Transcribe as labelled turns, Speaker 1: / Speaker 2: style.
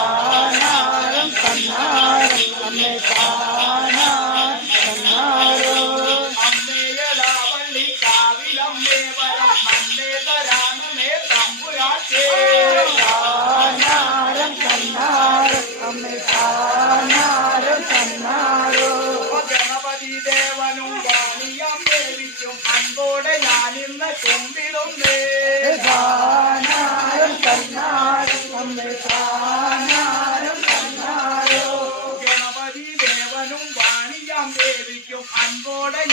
Speaker 1: താനാരം തന്നാരം അമ്മേ താനാരം തന്നാരോ
Speaker 2: അമ്മേയടാവള്ളി കാവിലമ്മേ വരം നന്നേ തരാണമേ തമ്പുരാട്ടേ
Speaker 1: താനാരം തന്നാരം അമ്മേ
Speaker 2: ഞാനിന്ന് കൊമ്പിലൊന്നേ.
Speaker 1: താനാരം തന്നാരം ഒന്ന് താനാരം തന്നാരോ
Speaker 2: ഗണപതി ദേവനും വാണിയാം ദേവിക്കും അൻപോടെ